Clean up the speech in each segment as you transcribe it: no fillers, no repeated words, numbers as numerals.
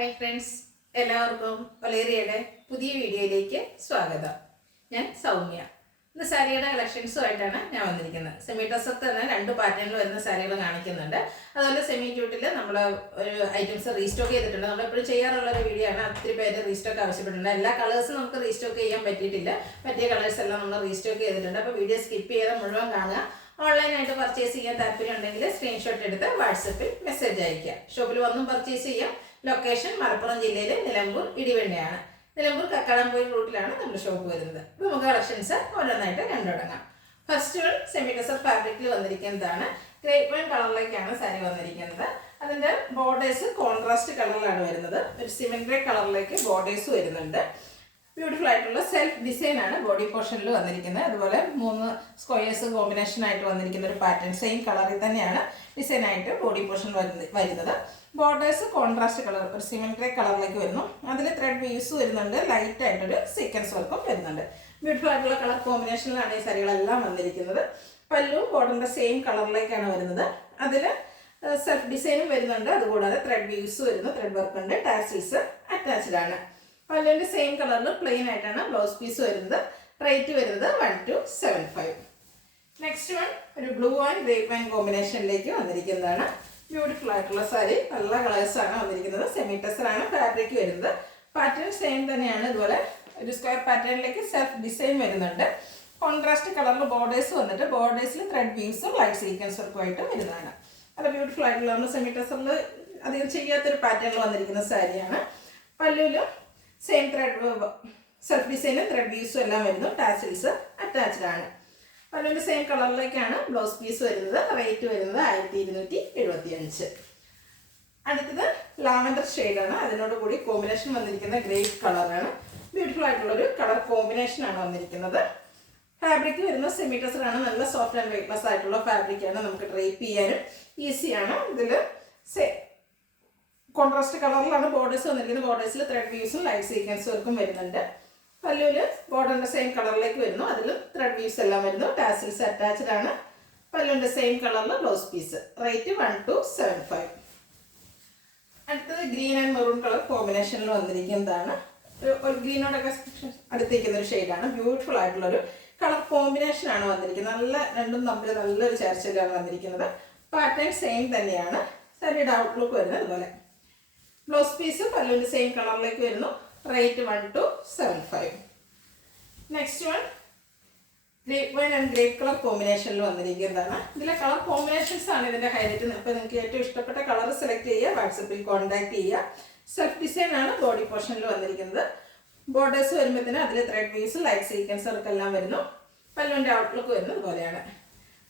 Hi friends, എല്ലാവർക്കും ഒലേറിയയുടെ പുതിയ വീഡിയോയിലേക്ക് സ്വാഗതം. ഞാൻ സൗമ്യ. ഇന്ന് സാരിയുടെ കളക്ഷൻസുമായിട്ടാണ് ഞാൻ വന്നിരിക്കുന്നത്. സെമി ഡ്രസ്സത്ത് തന്നെ 2 പാറ്റേണിൽ വരുന്ന സാരികൾ കാണിക്കുന്നുണ്ട്. അതുപോലെ സെമി ക്യൂട്ടിൽ നമ്മൾ ഒരു ഐറ്റംസ് റീസ്റ്റോക്ക് ചെയ്തിട്ടുണ്ട്. നമ്മളെപ്പോഴും ചെയ്യാറുള്ള ഒരു വീഡിയോ ആണ്. ഒത്തിരി പേര് റീസ്റ്റോക്ക് ആവശ്യപ്പെട്ടിട്ടുണ്ട്. എല്ലാ കളേഴ്സും നമുക്ക് റീസ്റ്റോക്ക് ചെയ്യാൻ പറ്റിയിട്ടില്ല. പറ്റിയ കളേഴ്സ് എല്ലാം നമ്മൾ റീസ്റ്റോക്ക് ചെയ്തിട്ടുണ്ട്. അപ്പോൾ വീഡിയോ സ്കിപ്പ് ചെയ്ത് മുഴുവൻ കാണുക. ഓൺലൈനായിട്ട് പർച്ചേസ് ചെയ്യാൻ താല്പര്യം ഉണ്ടെങ്കിൽ സ്ക്രീൻഷോട്ട് എടുത്ത് വാട്സപ്പിൽ മെസ്സേജ് അയയ്ക്കുക. ഷോപ്പിൽ വന്നും പർച്ചേസ് ചെയ്യാം. ലൊക്കേഷൻ മലപ്പുറം ജില്ലയിലെ നിലമ്പൂർ ഇടിവെണ്ണയാണ്. നിലമ്പൂർ കക്കാടംപൊയിൽ റൂട്ടിലാണ് നമ്മുടെ ഷോപ്പ് വരുന്നത്. അപ്പോൾ നമുക്ക് കളക്ഷൻസ് ഓരോന്നായിട്ട് കണ്ടുതുടങ്ങാം. ഫസ്റ്റ് വൺ സെമി ഡ്രസ്സർ ഫാബ്രിക്കിൽ വന്നിരിക്കുന്നതാണ്. ഗ്രേപ്പ് വൈൻ കളറിലേക്കാണ് സാരി വന്നിരിക്കുന്നത്. അതിൻ്റെ ബോർഡേഴ്സ് കോൺട്രാസ്റ്റ് കളറിലാണ് വരുന്നത്. ഒരു സിമെന്റ് ഗ്രേ കളറിലേക്ക് ബോർഡേഴ്സ് വരുന്നുണ്ട്. ബ്യൂട്ടിഫുൾ ആയിട്ടുള്ള സെൽഫ് ഡിസൈൻ ആണ് ബോഡി പോർഷനിൽ വന്നിരിക്കുന്നത്. അതുപോലെ 3 സ്ക്വയേഴ്സ് കോമ്പിനേഷൻ ആയിട്ട് വന്നിരിക്കുന്ന ഒരു പാറ്റേൺ സെയിം കളറിൽ തന്നെയാണ് ഡിസൈൻ ആയിട്ട് ബോഡി പോർഷൻ വരുന്നത്. ബോർഡേഴ്സ് കോൺട്രാസ്റ്റ് കളർ ഒരു സിമെന്റ് ഗ്രേ കളറിലേക്ക് വരുന്നു. അതിൽ ത്രെഡ് വീവ്സ് വരുന്നുണ്ട്. ലൈറ്റ് ആയിട്ടൊരു സീക്വൻസ് വർക്കും വരുന്നുണ്ട്. ബ്യൂട്ടിഫുൾ ആയിട്ടുള്ള കളർ കോമ്പിനേഷനിലാണ് ഈ സാരികളെല്ലാം വന്നിരിക്കുന്നത്. പല്ലു ബോർഡറിന്റെ സെയിം കളറിലേക്കാണ് വരുന്നത്. അതിൽ സെൽഫ് ഡിസൈനും വരുന്നുണ്ട്. അതുകൂടാതെ ത്രെഡ് വീവ്സ് വരുന്നു. ത്രെഡ് വർക്ക് ഉണ്ട്. ടാസിൽസ് അറ്റാച്ച്ഡ് ആണ്. പല്ലുവിൻ്റെ സെയിം കളറിൽ പ്ലെയിൻ ആയിട്ടാണ് ബ്ലൗസ് പീസ് വരുന്നത്. റേറ്റ് വരുന്നത് 1275. നെക്സ്റ്റ് വൺ ഒരു ബ്ലൂ ആൻഡ് ഗ്രേപ്പ് വൈൻ കോമ്പിനേഷനിലേക്ക് വന്നിരിക്കുന്നതാണ്. ബ്യൂട്ടിഫുൾ ആയിട്ടുള്ള സാരി. നല്ല കളേഴ്സാണ് വന്നിരിക്കുന്നത്. സെമി ടെസറാണ് ഫാബ്രിക് വരുന്നത്. പാറ്റേൺ സെയിം തന്നെയാണ്. ഇതുപോലെ ഒരു സ്ക്വയർ പാറ്റേണിലേക്ക് സെൽഫ് ഡിസൈൻ വരുന്നുണ്ട്. കോൺട്രാസ്റ്റ് കളറിൽ ബോർഡേഴ്സ് വന്നിട്ട് ബോർഡേഴ്സിൽ ത്രെഡ് വീവ്സും ലൈറ്റ് സീക്വൻസ് വർക്കും ആയിട്ട് വരുന്നതാണ്. അത് ബ്യൂട്ടിഫുൾ ആയിട്ടുള്ള നമ്മൾ സെമി ടെസറിൽ അധികം ചെയ്യാത്തൊരു പാറ്റേണിൽ വന്നിരിക്കുന്ന സാരിയാണ്. പല്ലുവിലും സെയിം ത്രെഡ് സെൽഫ് ഡിസൈനും ത്രെഡ് വീവ്സും എല്ലാം വരുന്നു. ടാസിൽസ് അറ്റാച്ച്ഡ് ആണ്. പല്ലുവിൻ്റെ സെയിം കളറിലേക്കാണ് ബ്ലൗസ് പീസ് വരുന്നത്. റേറ്റ് വരുന്നത് 1275. അടുത്തത് ലാവൻഡർ ഷെയ്ഡാണ്. അതിനോട് കൂടി കോമ്പിനേഷൻ വന്നിരിക്കുന്ന ഗ്രേപ്പ് കളറാണ്. ബ്യൂട്ടിഫുൾ ആയിട്ടുള്ളൊരു കളർ കോമ്പിനേഷനാണ് വന്നിരിക്കുന്നത്. ഫാബ്രിക് വരുന്ന സെമി ടെസറാണ്. നല്ല സോഫ്റ്റ് ആൻഡ് വെയ്റ്റ്ലെസ് ആയിട്ടുള്ള ഫാബ്രിക്കാണ്. നമുക്ക് ഡ്രേപ്പ് ചെയ്യാനും ഈസിയാണ്. ഇതിൽ കോൺട്രാസ്റ്റ് കളറിലാണ് ബോർഡേഴ്സ് വന്നിരിക്കുന്നത്. ബോർഡേഴ്സിൽ ത്രെഡ് വീവ്സും ലൈറ്റ് സീക്വൻസ് വർക്കും വരുന്നുണ്ട്. പല്ലുവിൽ ബോർഡറിന്റെ സെയിം കളറിലേക്ക് വരുന്നു. അതിൽ ത്രെഡ് വീവ്സ് എല്ലാം വരുന്നു. ടാസിൽസ് അറ്റാച്ച്ഡ് ആണ്. പല്ലുവിന്റെ സെയിം കളറിൽ ബ്ലൗസ് പീസ്. റേറ്റ് 1275. അടുത്തത് ഗ്രീൻ ആൻഡ് മെറൂൺ കളർ കോമ്പിനേഷനിൽ വന്നിരിക്കുന്നതാണ്. ഒരു ഗ്രീനോടൊക്കെ അടുത്തേക്കുന്ന ഒരു ഷെയ്ഡാണ്. ബ്യൂട്ടിഫുൾ ആയിട്ടുള്ളൊരു കളർ കോമ്പിനേഷനാണ് വന്നിരിക്കുന്നത്. രണ്ടും തമ്മിൽ നല്ലൊരു ചേർച്ചയിലാണ് വന്നിരിക്കുന്നത്. പാറ്റേൺ സെയിം തന്നെയാണ്. സാരിയുടെ ഔട്ട്ലുക്ക് വരുന്നത് അതുപോലെ. ബ്ലൗസ് പീസ് പല്ലുവിൻ്റെ സെയിം കളറിലേക്ക് വരുന്നു. Rate 1275. Next one grape wine and grape colour കോമ്പിനേഷനിൽ വന്നിരിക്കുന്നതാണ്. ഇതിലെ കളർ കോമ്പിനേഷൻസ് ആണ് ഇതിൻ്റെ ഹൈലൈറ്റ്. അപ്പോൾ നിങ്ങൾക്ക് ഏറ്റവും ഇഷ്ടപ്പെട്ട കളർ സെലക്ട് ചെയ്യുക. വാട്സപ്പിൽ കോൺടാക്ട് ചെയ്യുക. സെൽഫ് ഡിസൈൻ ആണ് ബോഡി പോർഷനിൽ വന്നിരിക്കുന്നത്. ബോർഡേഴ്സ് വരുമ്പോഴത്തേന് അതിൽ ത്രെഡ് വീവ്സ് ലൈറ്റ് സീക്വൻസ് വർക്കെല്ലാം വരുന്നു. പല്ലുവിൻ്റെ ഔട്ട്ലുക്ക് വരുന്നത് ഇതുപോലെയാണ്.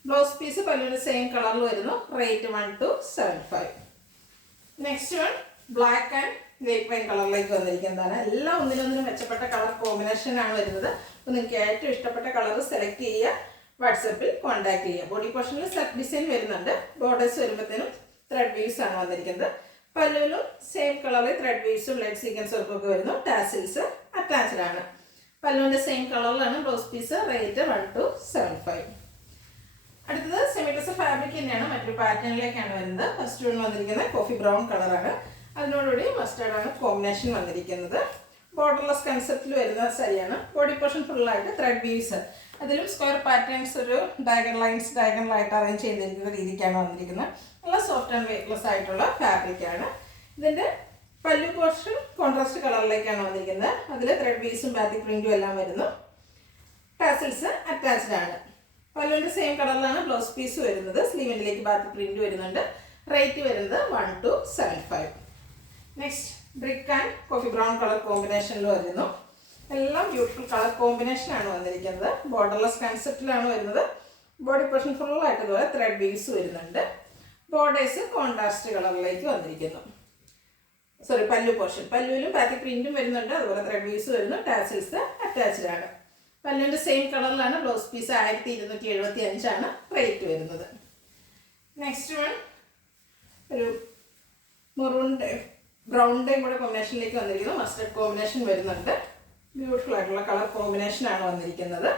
ബ്ലൗസ് പീസ് പല്ലുവിൻ്റെ സെയിം കളറിൽ വരുന്നു. Rate 1275. Next one black and grape wine കളറിലേക്ക് വന്നിരിക്കുന്നതാണ്. എല്ലാം ഒന്നിനൊന്നിനും മെച്ചപ്പെട്ട കളർ കോമ്പിനേഷനാണ് വരുന്നത്. അപ്പോൾ നിങ്ങൾക്ക് ഏറ്റവും ഇഷ്ടപ്പെട്ട കളർ സെലക്ട് ചെയ്യുക. വാട്സപ്പിൽ കോൺടാക്ട് ചെയ്യുക. ബോഡി പോർഷനിൽ സെൽഫ് ഡിസൈൻ വരുന്നുണ്ട്. ബോർഡേഴ്സ് വരുമ്പോഴത്തേനും ത്രെഡ് വീവ്സ് ആണ് വന്നിരിക്കുന്നത്. പല്ലുവിലും സെയിം കളറിൽ ത്രെഡ് വീവ്സും ലൈറ്റ് സീക്വൻസ് വർക്കും ഒക്കെ വരുന്നു. ടാസിൽസ് അറ്റാച്ച്ഡ് ആണ്. പല്ലുവിൻ്റെ സെയിം കളറിലാണ് ബ്ലൗസ് പീസ്. റേറ്റ് 1275. അടുത്തത് സെമി ഡ്രസ്സർ ഫാബ്രിക് തന്നെയാണ്. മറ്റൊരു പാറ്റേണിലേക്കാണ് വരുന്നത്. ഫസ്റ്റ് വൺ വന്നിരിക്കുന്നത് കോഫി ബ്രൗൺ കളറാണ്. അതിനോടുകൂടി മസ്റ്റാർഡ് ആണ് കോമ്പിനേഷൻ വന്നിരിക്കുന്നത്. ബോർഡർലെസ് കൺസെപ്റ്റിൽ വരുന്ന സാരിയാണ്. ബോഡി പോർഷൻ ഫുള്ളായിട്ട് ത്രെഡ് വീവ്സ്, അതിലും സ്ക്വയർ പാറ്റേൺസ് ഒരു ഡയഗണലായിട്ട് അറേഞ്ച് ചെയ്തിരിക്കുന്ന രീതിക്കാണ് വന്നിരിക്കുന്നത്. നല്ല സോഫ്റ്റ് ആൻഡ് വെയ്റ്റ്ലെസ് ആയിട്ടുള്ള ഫാബ്രിക്കാണ്. ഇതിൻ്റെ പല്ലു പോർഷൻ കോൺട്രാസ്റ്റ് കളറിലേക്കാണ് വന്നിരിക്കുന്നത്. അതിൽ ത്രെഡ് വീവ്സും ബാത്തിക് പ്രിന്റും എല്ലാം വരുന്നു. ടാസിൽസ് അറ്റാച്ച്ഡ് ആണ്. പല്ലുവിൻ്റെ സെയിം കളറിലാണ് ബ്ലൗസ് പീസ് വരുന്നത്. സ്ലീവിലേക്ക് ബാത്തിക് പ്രിന്റ് വരുന്നുണ്ട്. റേറ്റ് വരുന്നത് 1275. Next brick and coffee brown colour കോമ്പിനേഷനിൽ വരുന്നു. എല്ലാം ബ്യൂട്ടിഫുൾ കളർ കോമ്പിനേഷനാണ് വന്നിരിക്കുന്നത്. ബോർഡർലെസ് കൺസെപ്റ്റിലാണ് വരുന്നത്. ബോഡി പോർഷൻ ഫുള്ളായിട്ട് ഇതുപോലെ ത്രെഡ് വീവ്സ് വരുന്നുണ്ട്. ബോർഡേഴ്സ് കോൺട്രാസ്റ്റ് കളറിലേക്ക് വന്നിരിക്കുന്നു. പല്ലു പോർഷൻ പല്ലുവിലും ബാത്തിക് പ്രിന്റും വരുന്നുണ്ട്. അതുപോലെ ത്രെഡ് വീവ്സ് വരുന്നു. ടാസിൽസ് അറ്റാച്ച്ഡ് ആണ്. പല്ലുവിൻ്റെ സെയിം കളറിലാണ് ബ്ലൗസ് പീസ്. 1275 ആണ് റേറ്റ് വരുന്നത്. നെക്സ്റ്റ് വൺ ഒരു മെറൂണിൻ്റെ ബ്രൗണിൻ്റെയും കൂടെ കോമ്പിനേഷനിലേക്ക് വന്നിരിക്കുന്നു. മസ്റ്റർഡ് കോമ്പിനേഷൻ വരുന്നുണ്ട്. ബ്യൂട്ടിഫുൾ ആയിട്ടുള്ള കളർ കോമ്പിനേഷനാണ് വന്നിരിക്കുന്നത്.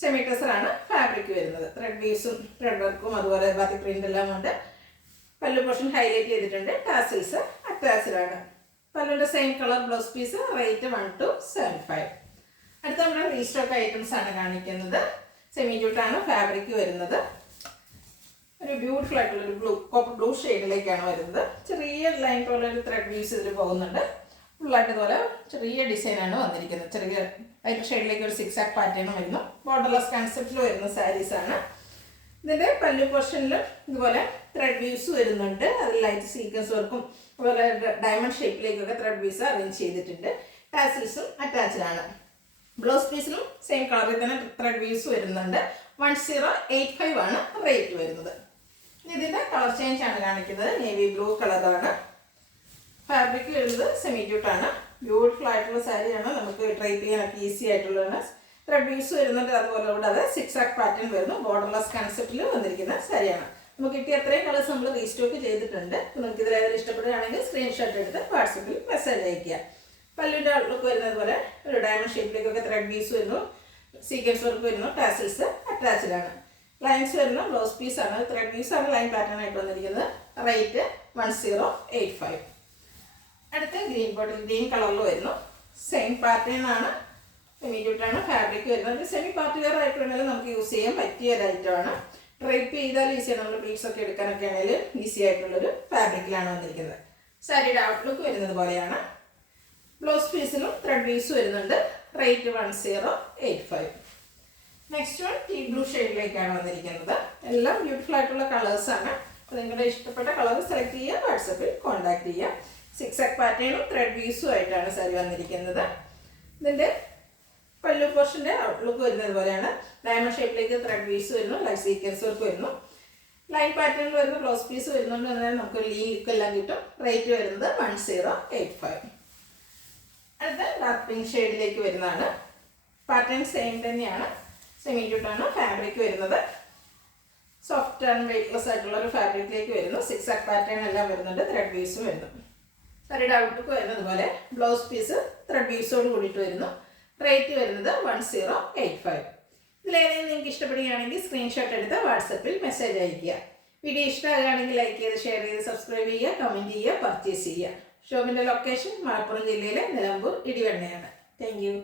സെമി ടെസറാണ് ഫാബ്രിക് വരുന്നത്. ത്രെഡ് വീവ്സും ത്രെഡ് വർക്കും അതുപോലെ ബാത്തിക് പ്രിന്റ് എല്ലാം ഉണ്ട്. പല്ലു പോർഷൻ ഹൈലൈറ്റ് ചെയ്തിട്ടുണ്ട്. ടാസിൽസ് അറ്റാച്ച്ഡ് ആണ്. പല്ലുവിൻ്റെ same colour blouse piece, rate 1275. അടുത്ത നമ്മുടെ റീസ്റ്റോക്ക് ഐറ്റംസ് ആണ് കാണിക്കുന്നത്. സെമി ജൂട്ടാണ് ഫാബ്രിക് വരുന്നത്. ഒരു ബ്യൂട്ടിഫുൾ ആയിട്ടുള്ള ഒരു കോപ്പർ ബ്ലൂ ഷെയ്ഡിലേക്കാണ് വരുന്നത്. ചെറിയ ലൈൻ പോലെ ഒരു ത്രെഡ് വ്യൂസ് ഇതിൽ പോകുന്നുണ്ട്. ഫുള്ളായിട്ട് ഇതുപോലെ ചെറിയ ഡിസൈനാണ് വന്നിരിക്കുന്നത്. ചെറിയ ലൈറ്റ് ഷെയ്ഡിലേക്ക് ഒരു സിക്സ് ആക്ക് പാറ്റേണും വരുന്നു. ബോർഡർലെസ് കൺസെപ്റ്റിൽ വരുന്ന സാരീസാണ്. ഇതിൻ്റെ പല്ലു പോർഷനിലും ഇതുപോലെ ത്രെഡ് വ്യൂസ് വരുന്നുണ്ട്. അതിൽ ലൈറ്റ് സീക്വൻസ് വർക്കും അതുപോലെ ഡയമണ്ട് ഷേപ്പിലേക്കൊക്കെ ത്രെഡ് വ്യൂസ് അറേഞ്ച് ചെയ്തിട്ടുണ്ട്. ടാസിൽസും അറ്റാച്ച്ഡ് ആണ്. ബ്ലൗസ് പീസിലും സെയിം കളറിൽ തന്നെ ത്രെഡ് വ്യൂസ് വരുന്നുണ്ട്. 1085 ആണ് റേറ്റ് വരുന്നത്. ഇതിൻ്റെ കളർ ചേഞ്ച് ആണ് കാണിക്കുന്നത്. നേവി ബ്ലൂ കളറാണ്. ഫാബ്രിക് വരുന്നത് സെമി ജൂട്ടാണ്. ബ്യൂട്ടിഫുൾ ആയിട്ടുള്ള സാരിയാണ്. നമുക്ക് ഡ്രൈപ്പ് ചെയ്യാനൊക്കെ ഈസി ആയിട്ടുള്ളതാണ്. ത്രെഡ് വ്യൂസ് വരുന്നുണ്ട്. അതുപോലെ ഇവിടെ അത് സിക്സ് ആക്ക് പാറ്റേൺ വരുന്നു. ബോർഡർലെസ് കൺസെപ്റ്റിൽ വന്നിരിക്കുന്ന സാരിയാണ്. നമുക്ക് കിട്ടിയ അത്രയും കളേഴ്സ് നമ്മൾ റീസ്റ്റോക്ക് ചെയ്തിട്ടുണ്ട്. നിങ്ങൾക്ക് ഇതിലേതെങ്കിലും ഇഷ്ടപ്പെടുകയാണെങ്കിൽ സ്ക്രീൻഷോട്ട് എടുത്ത് വാട്സപ്പിൽ മെസ്സേജ് അയയ്ക്കുക. പല്ലുവിൻ്റെ ഔട്ട്ലുക്ക് വരുന്നത് പോലെ ഒരു ഡയമണ്ട് ഷേപ്പിലേക്കൊക്കെ ത്രെഡ് വ്യൂസ് വരുന്നു. സീക്വൻസ് വർക്ക് വരുന്നു. ടാസിൽസ് അറ്റാച്ച്ഡ് ആണ്. ലൈൻസ് വരുന്ന ബ്ലൗസ് പീസാണ്. ത്രെഡ് വ്യൂസാണ് ലൈൻ പാറ്റേൺ ആയിട്ട് വന്നിരിക്കുന്നത്. റേറ്റ് 1085. അടുത്ത ഗ്രീൻ കളറിൽ വരുന്നു. സെയിം പാറ്റേൺ ആണ്. സെമി ജൂട്ടാണ് ഫാബ്രിക് വരുന്നത്. സെമി പാർട്ടി വെയർ ആയിട്ട് വേണമെങ്കിൽ നമുക്ക് യൂസ് ചെയ്യാൻ പറ്റിയ ഒരു ഐറ്റമാണ്. ഡ്രൈപ്പ് ചെയ്താൽ ഈസിയാണ്. നമ്മൾ ബീഡ്സ് ഒക്കെ എടുക്കാനൊക്കെ ആണെങ്കിൽ ഈസി ആയിട്ടുള്ളൊരു ഫാബ്രിക്കിലാണ് വന്നിരിക്കുന്നത്. സാരിയുടെ ഔട്ട്ലുക്ക് വരുന്നത് പോലെയാണ്. ബ്ലൗസ് പീസിലും ത്രെഡ് വ്യൂസ് വരുന്നുണ്ട്. Rate 1085. Next one tea blue ഷെയ്ഡിലേക്കാണ് വന്നിരിക്കുന്നത്. എല്ലാം ബ്യൂട്ടിഫുൾ ആയിട്ടുള്ള കളേഴ്സാണ്. അപ്പോൾ നിങ്ങളുടെ ഇഷ്ടപ്പെട്ട കളർ സെലക്ട് ചെയ്യുക. വാട്സപ്പിൽ കോൺടാക്ട് ചെയ്യുക. സിക്സ് ആക്ക് പാറ്റേണും ത്രെഡ് വ്യൂസും ആയിട്ടാണ് സാരി വന്നിരിക്കുന്നത്. ഇതിൻ്റെ പല്ലു പോർഷൻ്റെ ഔട്ട്ലുക്ക് വരുന്നത് പോലെയാണ്. ഡയമണ്ട് ഷേപ്പിലേക്ക് ത്രെഡ് വ്യൂസ് വരുന്നു. ലൈറ്റ് സീക്വൻസ് വർക്ക് വരുന്നു. ലൈൻ പാറ്റേണിൽ വരുന്ന ബ്ലൗസ് പീസ് വരുന്നുണ്ട്. എന്നാൽ നമുക്ക് ലീൻ ലുക്ക് എല്ലാം കിട്ടും. റേറ്റ് വരുന്നത് 1085. അടുത്ത ഡാർക്ക് പിങ്ക് ഷെയ്ഡിലേക്ക് വരുന്നതാണ്. പാറ്റേൺ സെയിം തന്നെയാണ്. സെമി ജൂട്ടാണ് ഫാബ്രിക് വരുന്നത്. സോഫ്റ്റ് ആൻഡ് വെയ്റ്റ്ലെസ് ആയിട്ടുള്ള ഒരു ഫാബ്രിക്കിലേക്ക് വരുന്നു. സിക്സ് ആക്ക് പാറ്റേൺ എല്ലാം വരുന്നുണ്ട്. ത്രെഡ് വ്യൂസും വരുന്നു. സാരിയുടെ ഔട്ട്ലുക്ക് വരുന്നത് പോലെ ബ്ലൗസ് പീസ് ത്രെഡ് വ്യൂസോട് കൂടിയിട്ട് വരുന്നു. റേറ്റ് വരുന്നത് 1085. ഇതിലേതെങ്കിലും നിങ്ങൾക്ക് ഇഷ്ടപ്പെടുകയാണെങ്കിൽ സ്ക്രീൻഷോട്ട് എടുത്ത് വാട്സപ്പിൽ മെസ്സേജ് അയയ്ക്കുക. വീഡിയോ ഇഷ്ടമാകുകയാണെങ്കിൽ ലൈക്ക് ചെയ്ത് ഷെയർ ചെയ്ത് സബ്സ്ക്രൈബ് ചെയ്യുക, കമൻറ്റ് ചെയ്യുക, പർച്ചേസ് ചെയ്യുക. ഷോപ്പിൻ്റെ ലൊക്കേഷൻ മലപ്പുറം ജില്ലയിലെ നിലമ്പൂർ ഇടിവണ്ണയാണ്. Thank you.